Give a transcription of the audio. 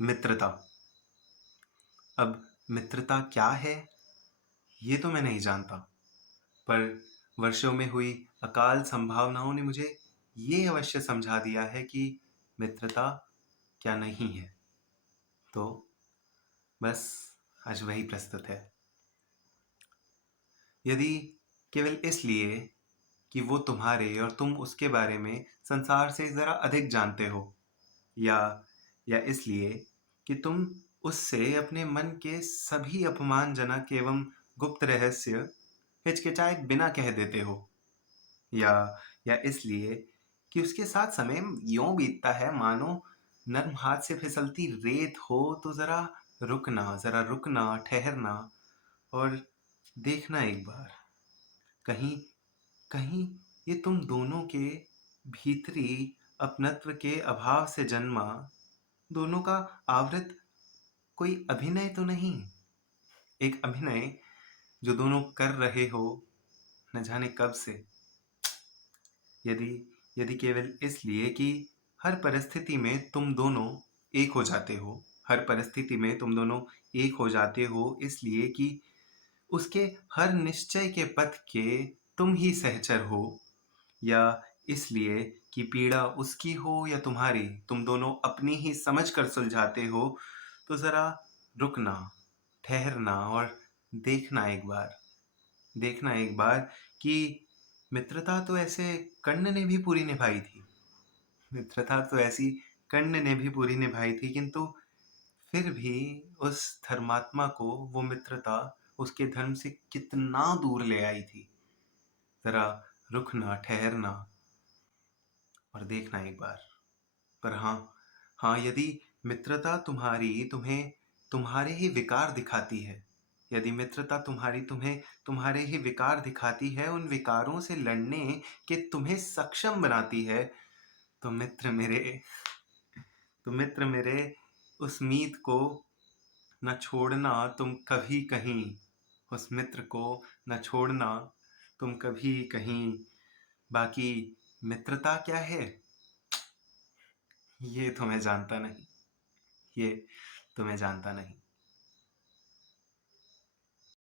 मित्रता। अब मित्रता क्या है ये तो मैं नहीं जानता, पर वर्षों में हुई अकाल संभावनाओं ने मुझे ये अवश्य समझा दिया है कि मित्रता क्या नहीं है। तो बस आज वही प्रस्तुत है। यदि केवल इसलिए कि वो तुम्हारे और तुम उसके बारे में संसार से ज़रा अधिक जानते हो, या इसलिए कि तुम उससे अपने मन के सभी अपमानजनक एवं गुप्त रहस्य हिचकिचाए बिना कह देते हो, या इसलिए कि उसके साथ समय यूं बीतता है मानो नर्म हाथ से फिसलती रेत हो, तो जरा रुकना, ठहरना और देखना एक बार। कहीं कहीं ये तुम दोनों के भीतरी अपनत्व के अभाव से जन्मा दोनों का आवृत कोई अभिनय तो नहीं? एक अभिनय जो दोनों कर रहे हो न जाने कब से। यदि केवल इसलिए कि हर परिस्थिति में तुम दोनों एक हो जाते हो, हर परिस्थिति में तुम दोनों एक हो जाते हो इसलिए कि उसके हर निश्चय के पथ के तुम ही सहचर हो, या इसलिए कि पीड़ा उसकी हो या तुम्हारी, तुम दोनों अपनी ही समझ कर सुलझाते हो, तो जरा रुकना, ठहरना और देखना एक बार। कि मित्रता तो ऐसे कर्ण ने भी पूरी निभाई थी। मित्रता तो ऐसी कर्ण ने भी पूरी निभाई थी, किंतु फिर भी उस धर्मात्मा को वो मित्रता उसके धर्म से कितना दूर ले आई थी। जरा रुकना, ठहरना और देखना एक बार। पर हाँ, यदि मित्रता तुम्हें तुम्हारे ही विकार दिखाती है, यदि मित्रता तुम्हें तुम्हारे ही विकार दिखाती है, उन विकारों से लड़ने के तुम्हें सक्षम बनाती है, तो मित्र मेरे उस मीत को न छोड़ना तुम कभी कहीं। उस मित्र को न छोड़ना तुम कभी कहीं। बाकी मित्रता क्या है ये तो मैं जानता नहीं, ये तो मैं जानता नहीं।